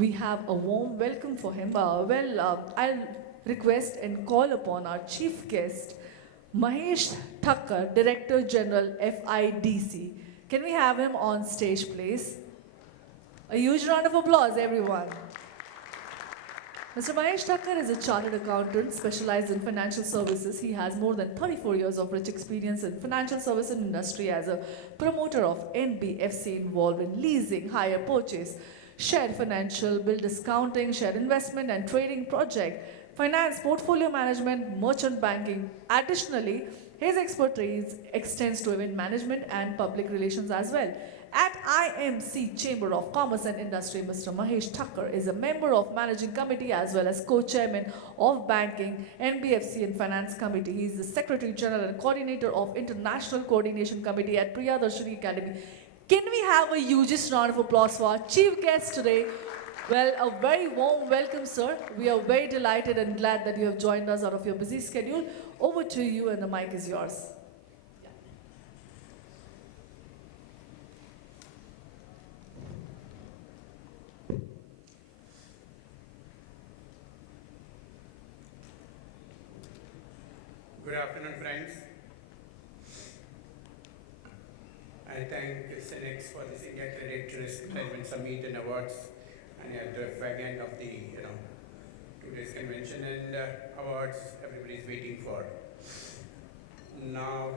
we have a warm welcome for him. I'll request and call upon our chief guest, Mahesh Thakkar, Director General FIDC. Can we have him on stage, please? A huge round of applause, everyone. Mr. Mahesh Thakkar is a chartered accountant specialized in financial services. He has more than 34 years of rich experience in financial services industry as a promoter of NBFC involved in leasing, hire purchase, shared financial, bill discounting, shared investment and trading project, finance, portfolio management, merchant banking. Additionally, his expertise extends to event management and public relations as well. At IMC Chamber of Commerce and Industry, Mr. Mahesh Thakkar is a member of Managing Committee as well as co-chairman of Banking, NBFC and Finance Committee. He is the Secretary General and Coordinator of International Coordination Committee at Priyadarshini Academy. Can we have a hugest round of applause for our chief guest today? Well, a very warm welcome, sir. We are very delighted and glad that you have joined us out of your busy schedule. Over to you, and the mic is yours. Good afternoon, friends. I thank Senex for this India Credit Risk Management Summit and Awards, and at the fag end of the today's convention and awards everybody is waiting for. Now,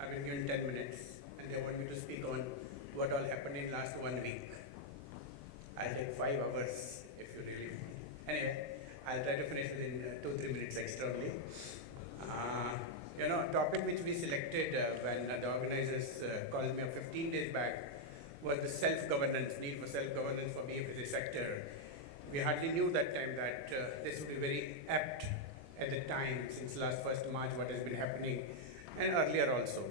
I've been given 10 minutes, and they want me to speak on what all happened in last 1 week. I'll take 5 hours if you really. Anyway, I'll try to finish within 2-3 minutes extra only. A topic which we selected when the organizers called me up 15 days back was the self-governance, need for self-governance for BFSI sector. We hardly knew that time that this would be very apt at the time since last 1st March what has been happening and earlier also.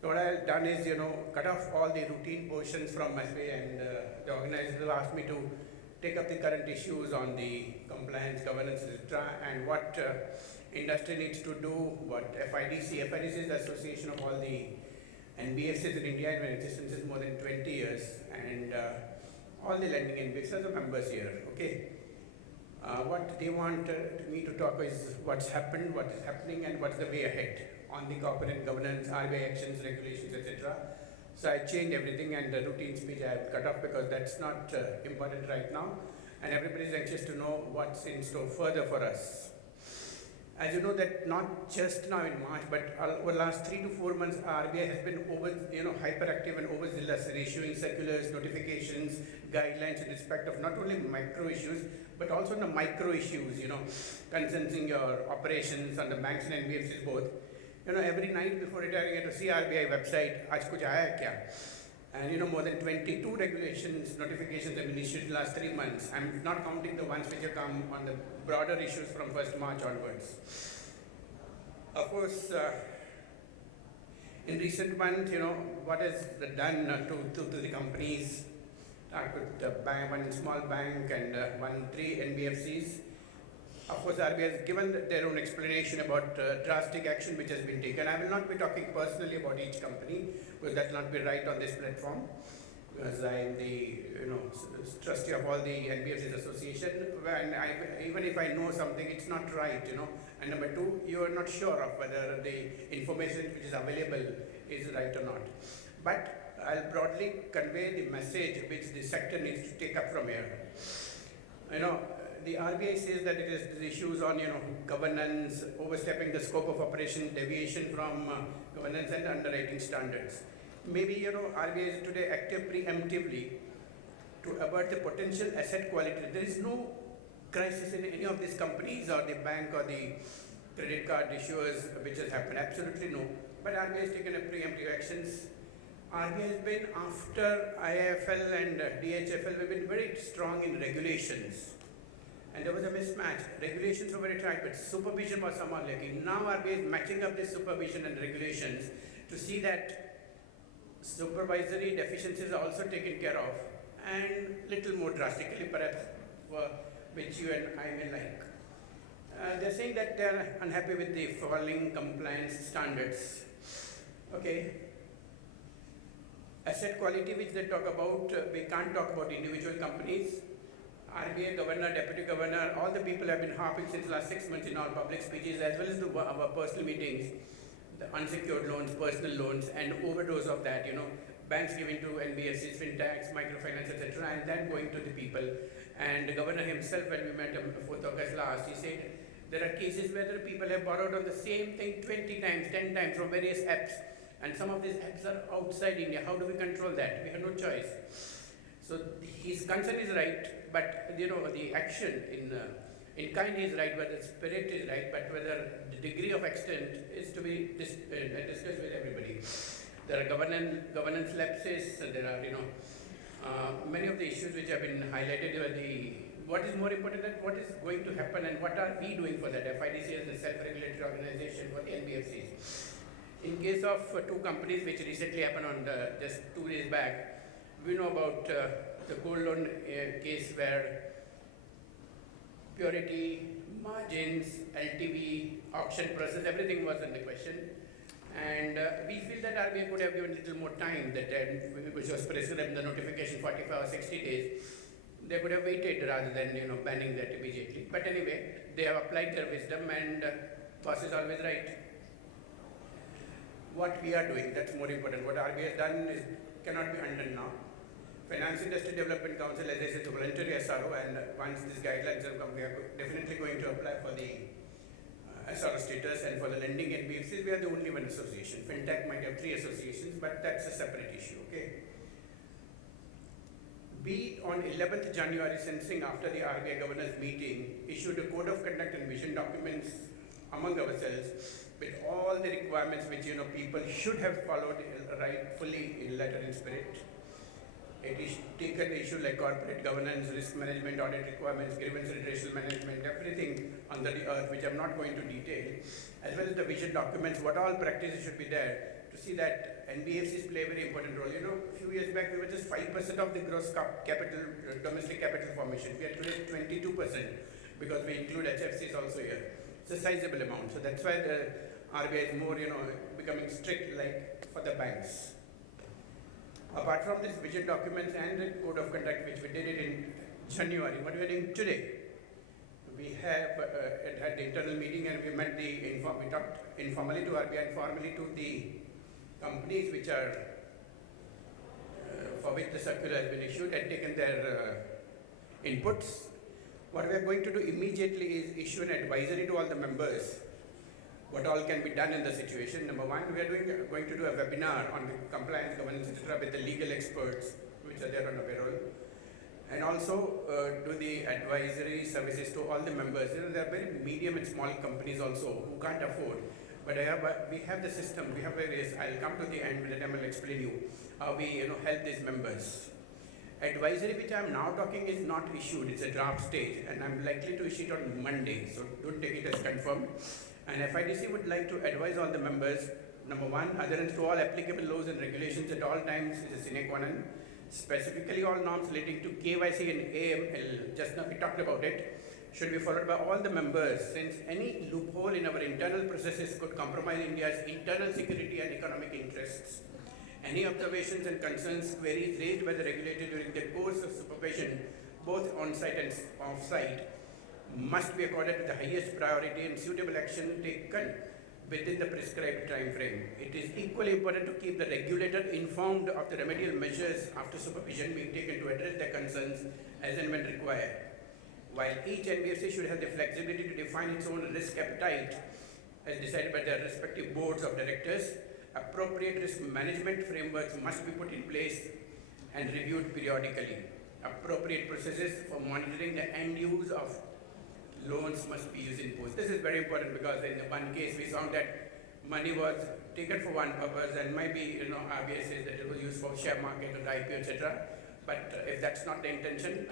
So what I have done is, cut off all the routine portions from my way, and the organizers have asked me to take up the current issues on the compliance, governance, etc., and what industry needs to do, what FIDC is the association of all the NBFCs in India, and existence is more than 20 years, and all the lending NBFCs are members here, okay? What they want me to talk is what's happened, what is happening, and what's the way ahead on the corporate governance, RBI actions, regulations, etc. So I changed everything, and the routine speech I have cut off because that's not important right now, and everybody is anxious to know what's in store further for us. As you know that not just now in March, but over the last 3 to 4 months, RBI has been hyperactive and overzealous in issuing circulars, notifications, guidelines in respect of not only micro issues, but also the micro issues, concerning your operations on the banks and NBFCs both. Every night before retiring, I had to see RBI website, aaj kuch aaya hai kya? And more than 22 regulations, notifications have been issued in the last 3 months. I'm not counting the ones which have come on the broader issues from 1st March onwards. Of course, in recent months, what has done to the companies, with the bank, one small bank and 3 NBFCs. Of course, RBI has given their own explanation about drastic action which has been taken. I will not be talking personally about each company because that will not be right on this platform, because I am the trustee of all the NBFCs association, and even if I know something, it's not right, And number 2, you are not sure of whether the information which is available is right or not. But I'll broadly convey the message which the sector needs to take up from here. The RBI says that it is the issues on governance, overstepping the scope of operation, deviation from governance and underwriting standards. Maybe RBI is today active preemptively to avert the potential asset quality. There is no crisis in any of these companies or the bank or the credit card issuers which has happened. Absolutely no. But RBI has taken a preemptive actions. RBI has been after IIFL and DHFL. We've been very strong in regulations. And there was a mismatch. Regulations were very tight, but supervision was somewhat lacking. Now RBI is matching up this supervision and regulations to see that supervisory deficiencies are also taken care of, and little more drastically perhaps, which you and I may like. They're saying that they're unhappy with the falling compliance standards. Okay. Asset quality which they talk about, we can't talk about individual companies. RBI governor, deputy governor, all the people have been harping since last 6 months in all public speeches as well as our personal meetings, the unsecured loans, personal loans, and overdose of that, banks giving to NBFCs, fintechs, microfinance, etc., and then going to the people. And the governor himself, when we met him 4th August last, he said there are cases where the people have borrowed on the same thing 20 times, 10 times from various apps, and some of these apps are outside India. How do we control that? We have no choice. So his concern is right, but the action in kind is right, but the spirit is right, but whether the degree of extent is to be discussed with everybody. There are governance lapses, there are many of the issues which have been highlighted. What is more important than what is going to happen and what are we doing for that? FIDC is the self-regulatory organization for the NBFCs. In case of two companies which recently happened on just 2 days back, we know about the gold loan case where purity, margins, LTV, auction process, everything was under question. And we feel that RBI could have given a little more time, which was prescribed in the notification 45 or 60 days. They could have waited rather than banning that immediately. But anyway, they have applied their wisdom, and boss is always right. What we are doing, that's more important. What RBI has done cannot be undone now. Finance Industry Development Council, as I said, is a voluntary SRO, and once these guidelines have come, we are definitely going to apply for the SRO status. And for the lending NBFCs, we are the only one association. Fintech might have 3 associations, but that's a separate issue, okay? We, on 11th January, sensing after the RBI governors meeting, issued a code of conduct and vision documents among ourselves with all the requirements which people should have followed rightfully in letter and spirit. It is taken the issue like corporate governance, risk management, audit requirements, grievance redressal management, everything under the earth, which I'm not going to detail, as well as the vision documents, what all practices should be there to see that NBFCs play a very important role. A few years back, we were just 5% of the gross capital, domestic capital formation. We are today 22% because we include HFCs also here. It's a sizable amount. So that's why the RBI is more, becoming strict like for the banks. Apart from this vision documents and the code of conduct, which we did it in January, what we are doing today, we have had the internal meeting, and we met we talked informally to RBI and formally to the companies which are for which the circular has been issued, and taken their inputs. What we are going to do immediately is issue an advisory to all the members what all can be done in the situation. Number one, we are going to do a webinar on the compliance, governance, etc. with the legal experts which are there on the payroll, and also do the advisory services to all the members. There are very medium and small companies also who can't afford, but we have the system, we have various. I'll come to the end with the time. I'll explain you how we help these members. Advisory which I am now talking is not issued, it's a draft stage, and I'm likely to issue it on Monday, so don't take it as confirmed. And FIDC would like to advise all the members, number one, adherence to all applicable laws and regulations at all times is a sine qua non. Specifically, all norms relating to KYC and AML, just now we talked about it, should be followed by all the members, since any loophole in our internal processes could compromise India's internal security and economic interests. Any observations and concerns, queries raised by the regulator during the course of supervision, both on-site and off-site, must be accorded to the highest priority and suitable action taken within the prescribed time frame. It is equally important to keep the regulator informed of the remedial measures after supervision being taken to address their concerns as and when required. While each NBFC should have the flexibility to define its own risk appetite as decided by their respective boards of directors, appropriate risk management frameworks must be put in place and reviewed periodically. Appropriate processes for monitoring the end use of loans must be used in post. This is very important because in one case we found that money was taken for one purpose, and maybe RBI says that it was used for share market and IPO, etc. But if that's not the intention,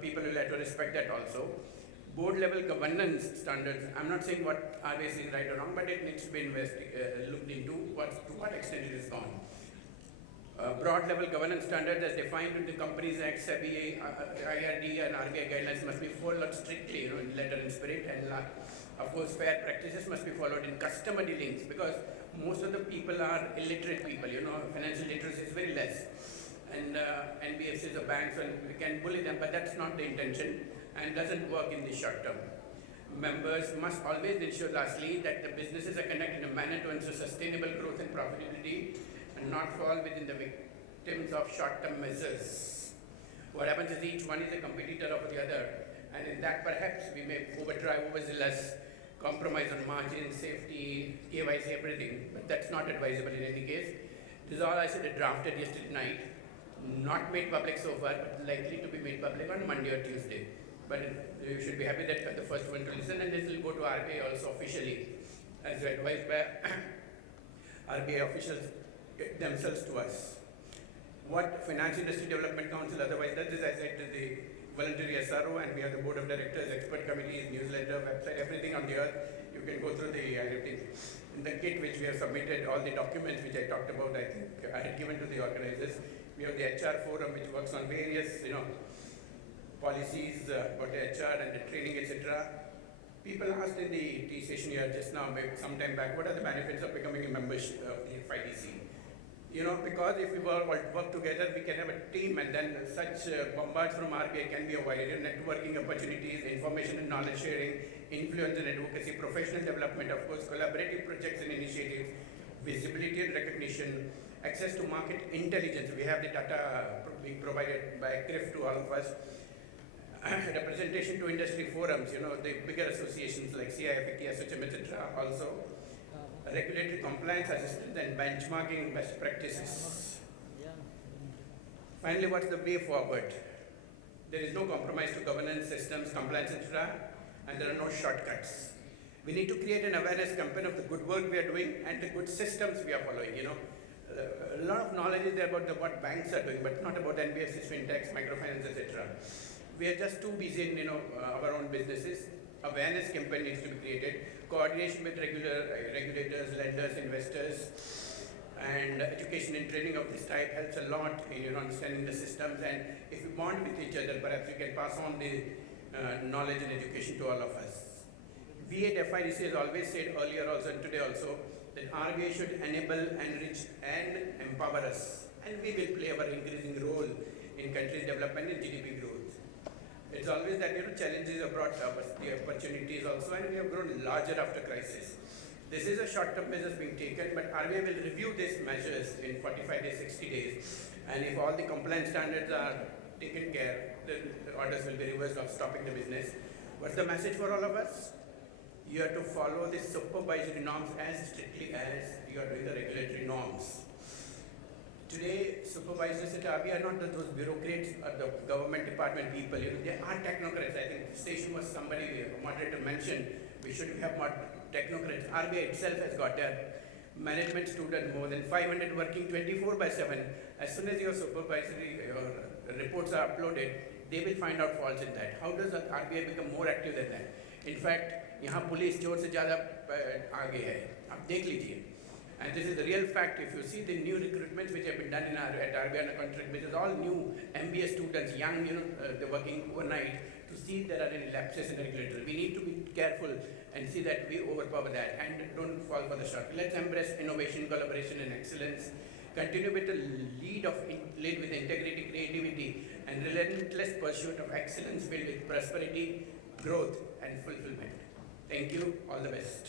people will have to respect that also. Board level governance standards, I'm not saying what RBI is right or wrong, but it needs to be looked into to what extent it is gone. Broad level governance standards as defined in the Companies Act, SEBI, IRD and RBI guidelines must be followed strictly in letter and spirit, and of course fair practices must be followed in customer dealings, because most of the people are illiterate people, financial literacy is very less. and NBFCs or banks, and we can bully them, but that's not the intention and doesn't work in the short term. Members must always ensure, lastly, that the businesses are conducted in a manner to ensure sustainable growth and profitability and not fall within the victims of short-term measures. What happens is each one is a competitor of the other, and in that perhaps we may overdrive, overzealous, compromise on margin, safety, KYC, everything, but that's not advisable in any case. This is all I said drafted yesterday night, not made public so far, but likely to be made public on Monday or Tuesday. But you should be happy that you're the first one to listen, and this will go to RBI also officially, as advised by RBI officials themselves to us. What Finance Industry Development Council otherwise does is, I said, the voluntary SRO, and we have the board of directors, expert committees, newsletter, website, everything on the earth. You can go through the in the kit which we have submitted, all the documents which I talked about, I think I had given to the organizers. We have the HR forum which works on various, policies about the HR and the training, etc. People asked in the tea session here just now, maybe some time back, what are the benefits of becoming a member of the FIDC? Because if we work together, we can have a team, and then such bombards from RBI can be avoided. Networking opportunities, information and knowledge sharing, influence and advocacy, professional development, of course, collaborative projects and initiatives, visibility and recognition, access to market intelligence. We have the data being provided by CRIF to all of us. Representation to industry forums, the bigger associations like CIF, SHM, etc. Also, regulatory compliance assistance and benchmarking best practices. Finally, what's the way forward? There is no compromise to governance systems, compliance, etc. And there are no shortcuts. We need to create an awareness campaign of the good work we are doing and the good systems we are following. A lot of knowledge is there about what banks are doing, but not about NBFCs, fintechs, microfinance, etc. We are just too busy in our own businesses. Awareness campaign needs to be created. Coordination with regulators, lenders, investors, and education and training of this type helps a lot in understanding the systems. And if we bond with each other, perhaps we can pass on the knowledge and education to all of us. We at FIDC has always said earlier also and today also that RBI should enable, enrich, and empower us, and we will play our increasing role in country's development and GDP growth. It's always that challenges have brought the opportunities also, and we have grown larger after crisis. This is a short-term measures being taken, but RBI will review these measures in 45 days, 60 days, and if all the compliance standards are taken care, then the orders will be reversed of stopping the business. What's the message for all of us? You have to follow the supervisory norms as strictly as you are doing the regulatory norms. Today, supervisors at RBI are not those bureaucrats or the government department people. They are technocrats. I think the station was somebody, a moderator mentioned, we should have more technocrats. RBI itself has got a management student, more than 500 working 24/7. As soon as your supervisory reports are uploaded, they will find out faults in that. How does RBI become more active than that? In fact, यहाँ police चोर से ज़्यादा आगे है. आप देख लीजिए. And this is the real fact. If you see the new recruitments which have been done at RBI on a contract basis, all new MBA students, young, they're working overnight to see if there are any lapses in the regulator. We need to be careful and see that we overpower that and don't fall for the shot. Let's embrace innovation, collaboration, and excellence. Continue with the lead with integrity, creativity, and relentless pursuit of excellence filled with prosperity, growth, and fulfillment. Thank you. All the best.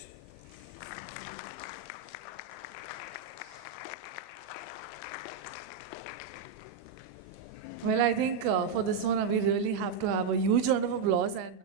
Well, I think for this one, we really have to have a huge round of applause. And